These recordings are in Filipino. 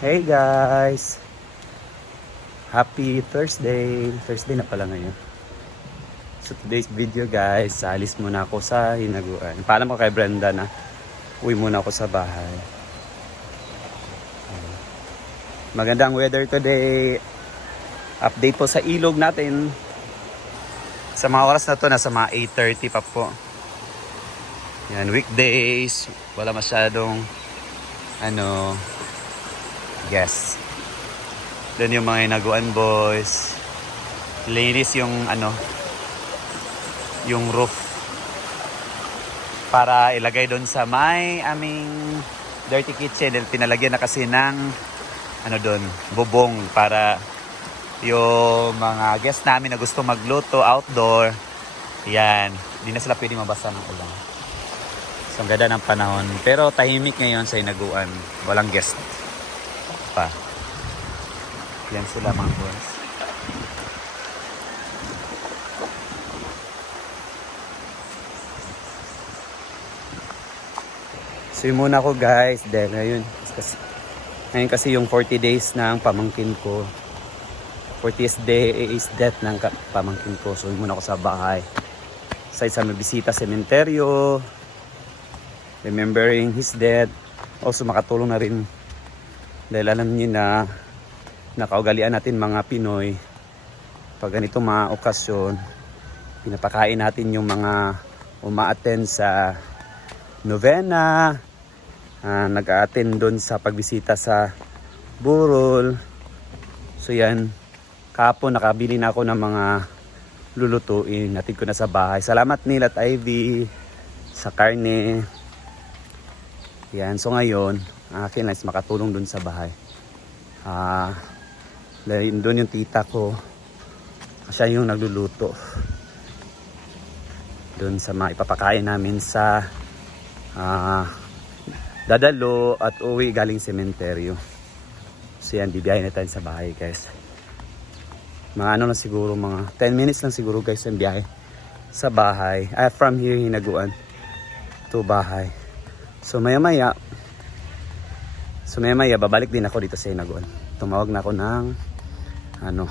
Hey guys! Happy Thursday! Thursday na pala ngayon. So today's video guys, alis muna ako sa hinaguan. Paalam ko kay Brenda na uwi muna ako sa bahay. Magandang weather today. Update po sa ilog natin. Sa mga oras na to, nasa mga 8:30 pa po. Yan, weekdays. Wala masyadong guests. Doon yung mga hinaguan boys. Linis yung yung roof para ilagay doon sa aming dirty kitchen. Pinalagyan na kasi ng doon, bubong para yung mga guests namin na gusto magluto outdoor, yan, hindi na sila pwede mabasa ng ulan. So, ang ganda ng panahon. Pero tahimik ngayon sa hinaguan. Walang guest pa. Yan sila mga boys. So yun muna ako guys. Dahil ngayon kasi yung 40 days ng pamangkin ko. 40th day is death ng pamangkin ko. So yun muna ako sa bahay. Sa bisita sementeryo. Remembering his death. Also makatulong na rin. Dahil alam niyo na nakaugalian natin mga Pinoy. Pag ganitong mga okasyon, pinapakain natin yung mga uma-attend sa novena, nag-a-attend doon sa pagbisita sa burol. So yan, kahapon nakabili na ako ng mga lulutuin. Natin ko na sa bahay. Salamat Neil at Ivy sa karne. Yan, so ngayon, akin lang is makatulong dun sa bahay. Doon yung tita ko. Siya yung nagluluto. Doon sa mga ipapakain namin sa dadalo at uwi galing sementeryo. So yan, bibiyahin na tayo sa bahay guys. Mga lang siguro, mga 10 minutes lang siguro guys ang biyahe sa bahay. From here, hinaguan to bahay. So maya maya, babalik din ako dito sa hinaguan. Tumawag na ako ng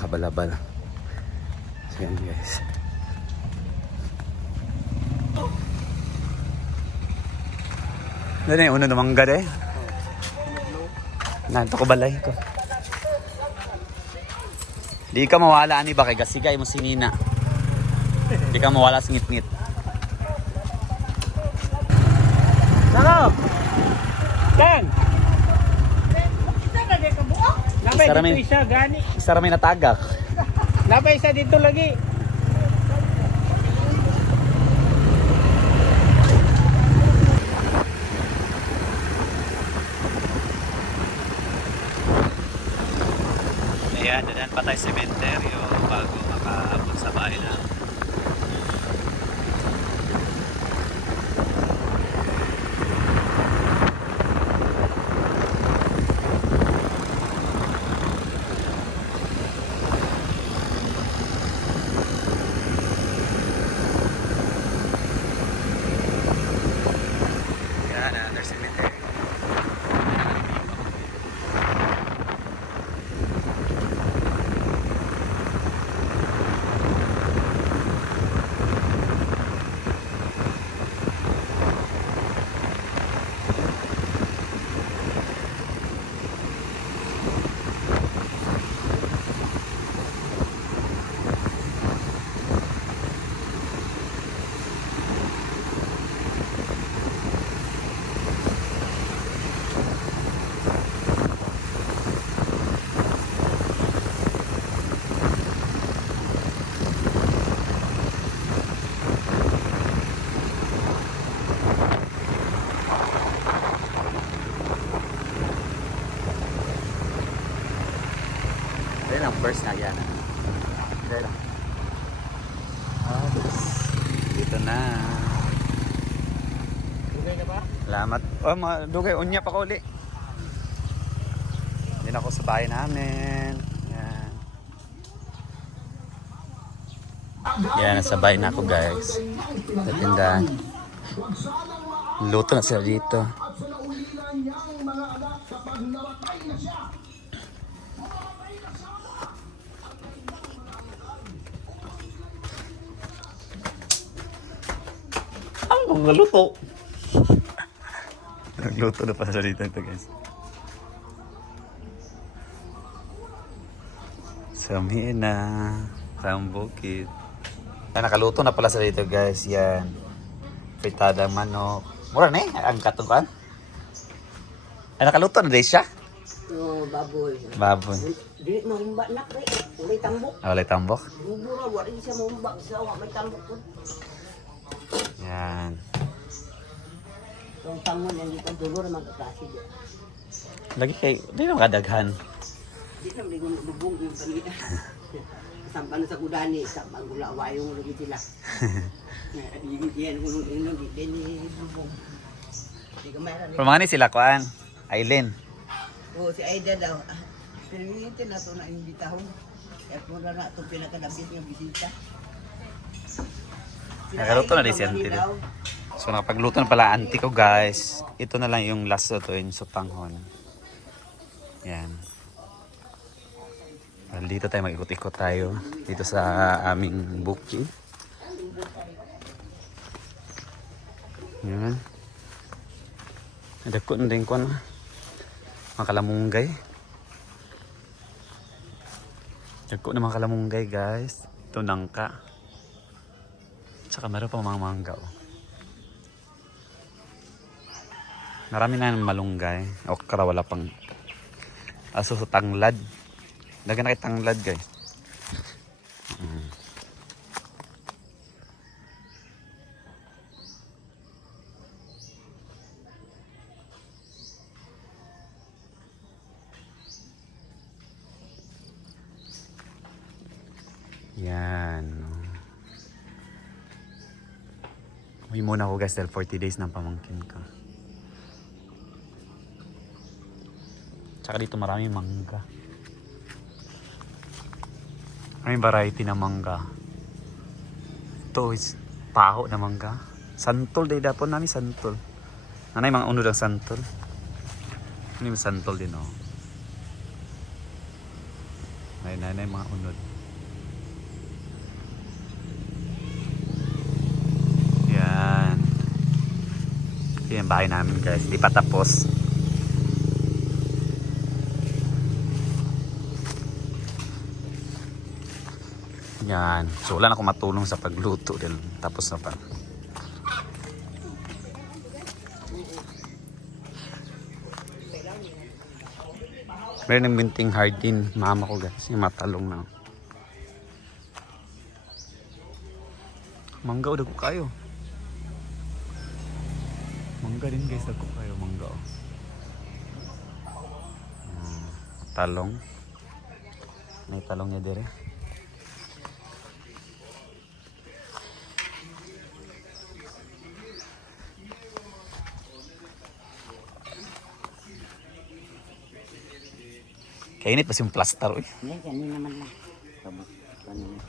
habal-habal. So yan guys. Ano yung una namang gada eh? Nanto ko balay ko. Di ka mawala ani ba kay gasigay mo sinina. Di ka mawala singit-ngit. Nako! Kan! Napay dito isa, gani. Isa rami natagak. Napay isa dito lagi. Ayan, dadaan pa tayo sa sementeryo bago makaabot sa bahay na. Yan, another cemetery. Dahil lang first na yan. Dahil lang. Dito na. Dugay na ba? Salamat. Dugay, unya pa ko uli. Din ako sa bahay namin. Yan. Yan, nasa bahay na ako guys. Sa tindahan. Luto na sila dito. at sa naulilan niyang mga anak kapag namatay na siya. Naluto. Nagluto na pala dito ito guys. Samina. Rambukit. Ay, nakaluto na pala sa dito guys. Yan. Fritada manok. Mura na eh. Ang katungkuan. Ay, nakaluto na din siya. No, baboy. Baboy. Dili mahumba nak kay. Ulay tambok. Walay tambok. Bubura wa rin siya mahumba sa wa may tambok ko. Yan. Tong tangon yang dito dulur magkakasi. Lagi kay, di na makadaghan. Di na bingon bubong yung kanina. Sampan sa kudani sa magula wayong lagi sila. Di diyan kuno ino di ni bubong. Di kamera ni. Pamani sila kuan. Aileen. Oh si Aida daw. Pero yun na to na imbitahon. Kaya po na ito pinakadabit ng bisita. Nakaluto na din si auntie. So nakapagluto na pala auntie ko guys. Ito na lang yung last to yung sutanghon. Yan. Well, dito tayo mag-ikot-ikot tayo. Dito sa aming bukid. Yan. Nadako na din ko na. Makalamunggay. Dako na mga kalamunggay guys. Ito nangka. Tsaka meron pa mga mangga. Oh. Marami na yung malunggay. Okra wala pang. Aso sa tanglad. Dagan na kay tanglad guys. Yan. Uwi muna ako guys dahil 40 days ng pamangkin ko. Tsaka dito maraming mangga. Maraming variety na mangga. Ito is paho na mangga. Santol day dapon namin santol. Nanay mga unod ang santol. Ano yung santol din oh. Nanay mga unod. Yan. Ito yung bahay namin guys. Di pa tapos. Yan. So wala na akong matulong sa pagluto. Dahil tapos na pa. Meron ng binting hardin. Mama ko guys. Yung matalong na. Mangga udah ko kayo. Mangga din guys, ako kayo mangga. Talong. May talong niya dire. Kainit pa yung plaster. Yan kanina naman lang. Kanina.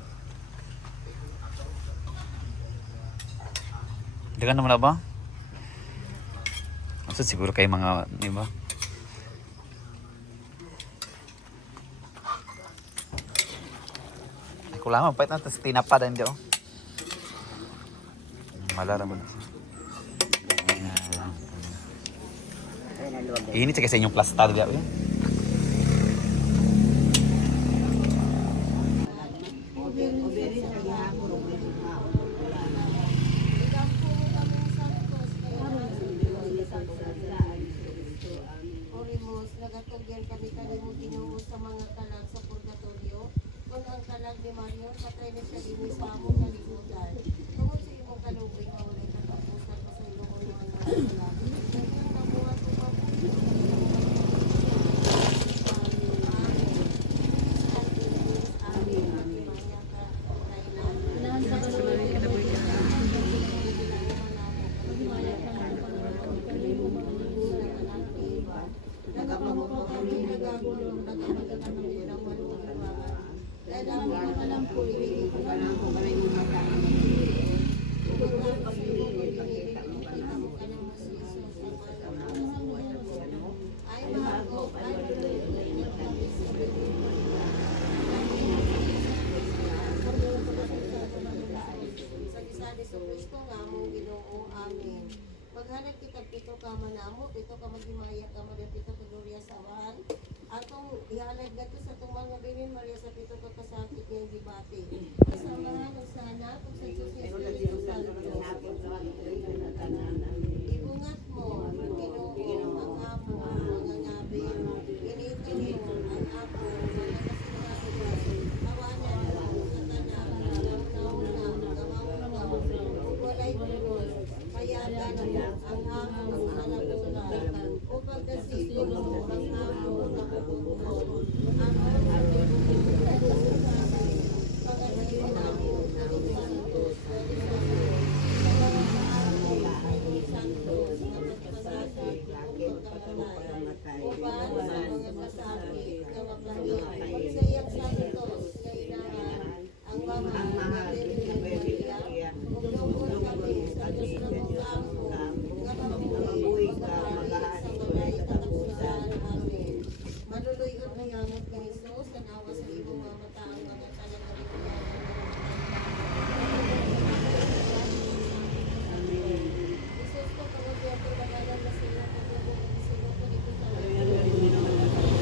Dagan naman na ba? Maksud siguro kayo mga, di ba? Kulangan, pahit na ito sa tinapa din dyan. Malara mo na siya. Init siya kasi inyong plastado dyan. Nagatugyan kami kanimo Ginoo sa mga kalag sa purgatorio. Kung ang kalag ni Mario, patay na siya din sa among kalibutan. Tungod sa imong kalubig, mawalay katapusan pa sa iyong mga kalag. Naging nabuhat ko pa po. Amen. Amen. Sa Kristo nga mong Ginoo, amen. Maghanap kita pito ka manamo, pito ka magimaya ka man, pito ka Gloria sawahan. Atong ihalag gato sa itong mga Birhen Maria sa pito ka kasakit niyang dibate. Kasamahan ng sana kung sa Diyos ni Espiritu Santo. Ibungat mo, Ginoo, ang apo, mga ngabi. Ginito mo, ang apo, mga kasinabi. Awanan mo, sa tanan, nauna, gamaw-gaw, ug walay tulol. Kayagan mo, ang apo, na nabulan. Upang kasito mo, ang apo, na mabubuhon. Ang apo, na mabubuhon. Pagkasiyon ako, Santos, Santos, Santos, na magpasakit, upan sa mga kasakit na maglahit. Sa iyang Santos, na inahan, ang mga Maria, umulong kami sa Diyos na mga ako, nga mabuhay, maghari sa balay katapusan. Amen. Maluluyon na yamot ni Jesus, tanawa sa ibong mamata ang mga talaga rin Jesus ko, kamagyan ko bagalan na sila paglago ng sila ko dito sa pagpalitin mo na lang doon.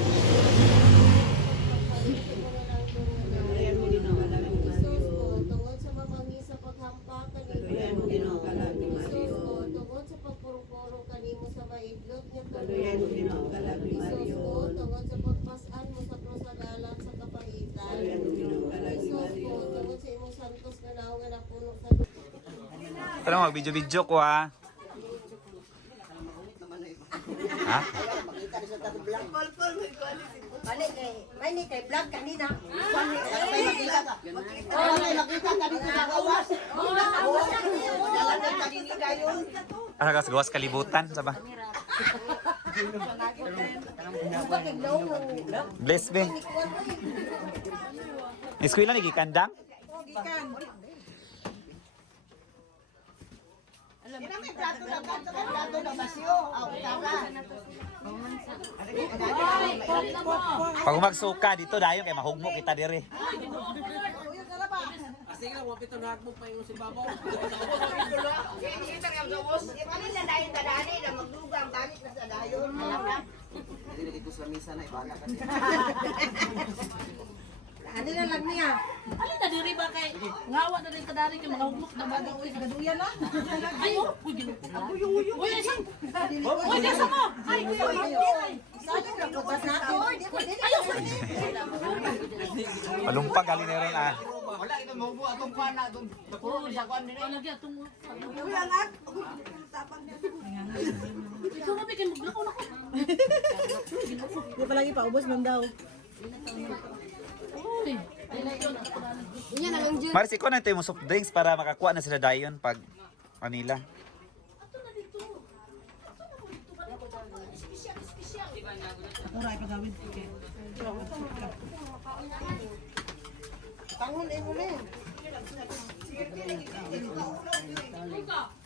Jesus ko, tungod sa mamangi sa paghampa kanimo. Jesus ko, tungod sa pagpuro-puro kanimo sa maidlot niya Jesus ko, tungod sa pagpasan mo sa prosagalan sa kapahitan. Jesus ko, tungod sa imong santos na naungan ang puno sa Ito lang, mag-video-video ko ha. Ha? May kay vlog kanina. May makita ka. May makita ka dito sa gawas. Dalan ka dito dayon. Ano ka, gawas kalibutan, saba? Bless be. Eskwela ni gikandang? Ina may plato na basyo. Pag magsuka dito dayon kay mahugmo kita dire. Sige, wapit na mo pa yung si Babaw. Panin na dayon tadani na magdugang tanit na sa dayon. Hindi dito sa misa na ibala ka. Ano na lang niya? Alin na diri ba kay ngawa na rin kadari kay mga huglok na bago uy gaduya na. Ayo, uy ginupit. Uy isang. Uy kasa mo. Ay uy uy. Sayang na putas natin. Ayo. Palumpag gali na ron ah. Wala ito mo buat tong pana tong puro sa kwan nila. Lagi atong. Ikaw na bikin maglakaw na ko. Di pa lagi paubos man daw. Uy. Maris, ikaw na ito yung soft drinks para makakuha na sila dayon pag Manila. Mura ipagawid. Tangon eh mo rin. Ikaw.